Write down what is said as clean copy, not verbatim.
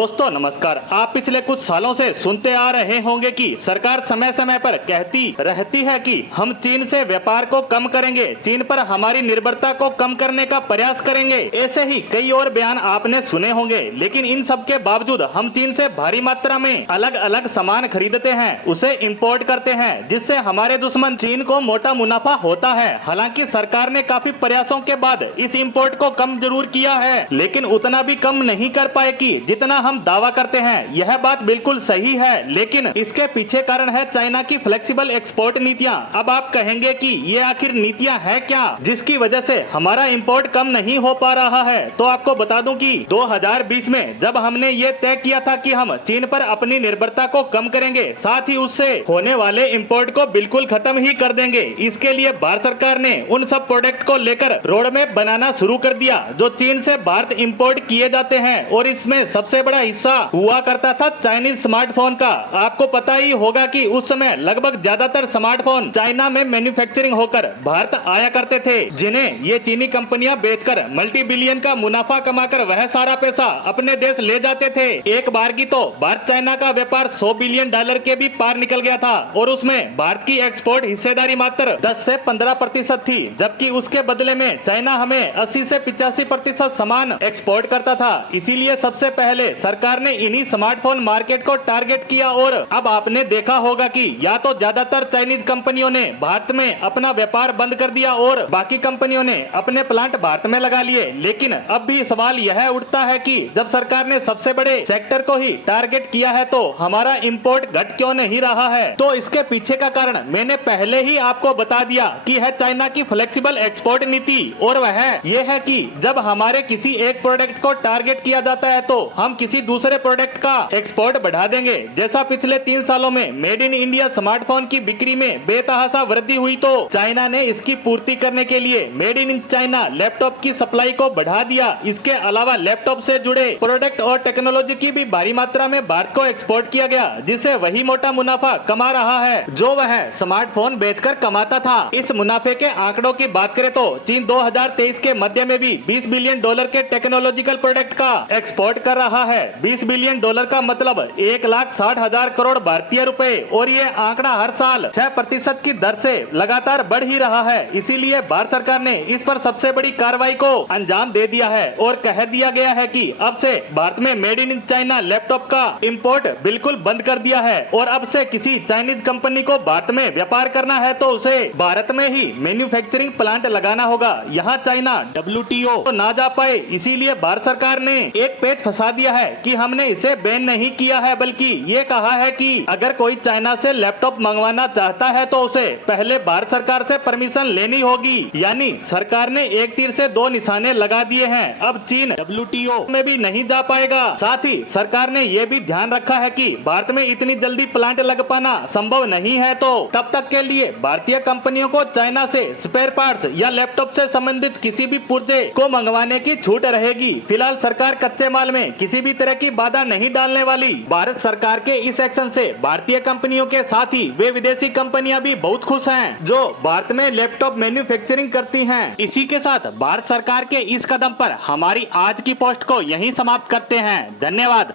दोस्तों नमस्कार। आप पिछले कुछ सालों से सुनते आ रहे होंगे कि सरकार समय समय पर कहती रहती है कि हम चीन से व्यापार को कम करेंगे, चीन पर हमारी निर्भरता को कम करने का प्रयास करेंगे। ऐसे ही कई और बयान आपने सुने होंगे, लेकिन इन सब के बावजूद हम चीन से भारी मात्रा में अलग अलग सामान खरीदते हैं, उसे इम्पोर्ट करते हैं, जिससे हमारे दुश्मन चीन को मोटा मुनाफा होता है। हालांकि सरकार ने काफी प्रयासों के बाद इस इम्पोर्ट को कम जरूर किया है, लेकिन उतना भी कम नहीं कर पाए कि जितना हम दावा करते हैं। यह बात बिल्कुल सही है, लेकिन इसके पीछे कारण है चाइना की फ्लेक्सिबल एक्सपोर्ट नीतियां। अब आप कहेंगे कि ये आखिर नीतियां हैं क्या, जिसकी वजह से हमारा इंपोर्ट कम नहीं हो पा रहा है। तो आपको बता दूं कि 2020 में जब हमने ये तय किया था कि हम चीन पर अपनी निर्भरता को कम करेंगे, साथ ही उससे होने वाले इंपोर्ट को बिल्कुल खत्म ही कर देंगे। इसके लिए भारत सरकार ने उन सब प्रोडक्ट को लेकर रोड मैप बनाना शुरू कर दिया जो चीन से भारत इंपोर्ट किए जाते हैं, और इसमें सबसे बड़ा हिस्सा हुआ करता था चाइनीज स्मार्टफोन का। आपको पता ही होगा कि उस समय लगभग ज्यादातर स्मार्टफोन चाइना में मैन्युफैक्चरिंग होकर भारत आया करते थे, जिन्हें ये चीनी कंपनियां बेचकर मल्टी बिलियन का मुनाफा कमाकर वह सारा पैसा अपने देश ले जाते थे। एक बार की तो भारत चाइना का व्यापार $100 बिलियन के भी पार निकल गया था, और उसमें भारत की एक्सपोर्ट हिस्सेदारी मात्र 10 से 15% थी, जबकि उसके बदले में चाइना हमें 80 से 85% सामान एक्सपोर्ट करता था। इसीलिए सबसे पहले सरकार ने इन्हीं स्मार्टफोन मार्केट को टारगेट किया, और अब आपने देखा होगा कि या तो ज्यादातर चाइनीज कंपनियों ने भारत में अपना व्यापार बंद कर दिया और बाकी कंपनियों ने अपने प्लांट भारत में लगा लिए। लेकिन अब भी सवाल यह उठता है कि जब सरकार ने सबसे बड़े सेक्टर को ही टारगेट किया है, तो हमारा इंपोर्ट घट क्यों नहीं रहा है? तो इसके पीछे का कारण मैंने पहले ही आपको बता दिया कि है चाइना की फ्लेक्सिबल एक्सपोर्ट नीति, और वह ये है कि जब हमारे किसी एक प्रोडक्ट को टारगेट किया जाता है तो हम किसी दूसरे प्रोडक्ट का एक्सपोर्ट बढ़ा देंगे। जैसा पिछले 3 सालों में मेड इन इंडिया स्मार्टफोन की बिक्री में बेतहाशा वृद्धि हुई, तो चाइना ने इसकी पूर्ति करने के लिए मेड इन चाइना लैपटॉप की सप्लाई को बढ़ा दिया। इसके अलावा लैपटॉप से जुड़े प्रोडक्ट और टेक्नोलॉजी की भी भारी मात्रा में भारत को एक्सपोर्ट किया गया, जिससे वही मोटा मुनाफा कमा रहा है जो वह स्मार्टफोन बेचकर कमाता था। इस मुनाफे के आंकड़ों की बात करें तो चीन 2023 के मध्य में भी $20 बिलियन के टेक्नोलॉजिकल प्रोडक्ट का एक्सपोर्ट कर रहा है। $20 बिलियन का मतलब 1,60,000 करोड़ भारतीय रुपए, और ये आंकड़ा हर साल 6% की दर से लगातार बढ़ ही रहा है। इसीलिए भारत सरकार ने इस पर सबसे बड़ी कार्रवाई को अंजाम दे दिया है, और कह दिया गया है कि अब से भारत में मेड इन चाइना लैपटॉप का इंपोर्ट बिल्कुल बंद कर दिया है, और अब से किसी चाइनीज कंपनी को भारत में व्यापार करना है तो उसे भारत में ही मैन्युफैक्चरिंग प्लांट लगाना होगा, यहाँ चाइना WTO तो ना जा पाए। इसीलिए भारत सरकार ने एक पेच फंसा दिया है कि हमने इसे बैन नहीं किया है, बल्कि ये कहा है कि अगर कोई चाइना से लैपटॉप मंगवाना चाहता है तो उसे पहले भारत सरकार से परमिशन लेनी होगी। यानी सरकार ने एक तीर से 2 निशाने लगा दिए हैं। अब चीन WTO में भी नहीं जा पाएगा। साथ ही सरकार ने ये भी ध्यान रखा है कि भारत में इतनी जल्दी प्लांट लग पाना संभव नहीं है, तो तब तक के लिए भारतीय कंपनियों को चाइना से स्पेयर पार्ट्स या लैपटॉप से संबंधित किसी भी पुर्जे को मंगवाने की छूट रहेगी। फिलहाल सरकार कच्चे माल में किसी भी तरह की बाधा नहीं डालने वाली। भारत सरकार के इस एक्शन से भारतीय कंपनियों के साथ ही वे विदेशी कंपनियां भी बहुत खुश हैं जो भारत में लैपटॉप मैन्युफैक्चरिंग करती हैं। इसी के साथ भारत सरकार के इस कदम पर हमारी आज की पोस्ट को यहीं समाप्त करते हैं। धन्यवाद।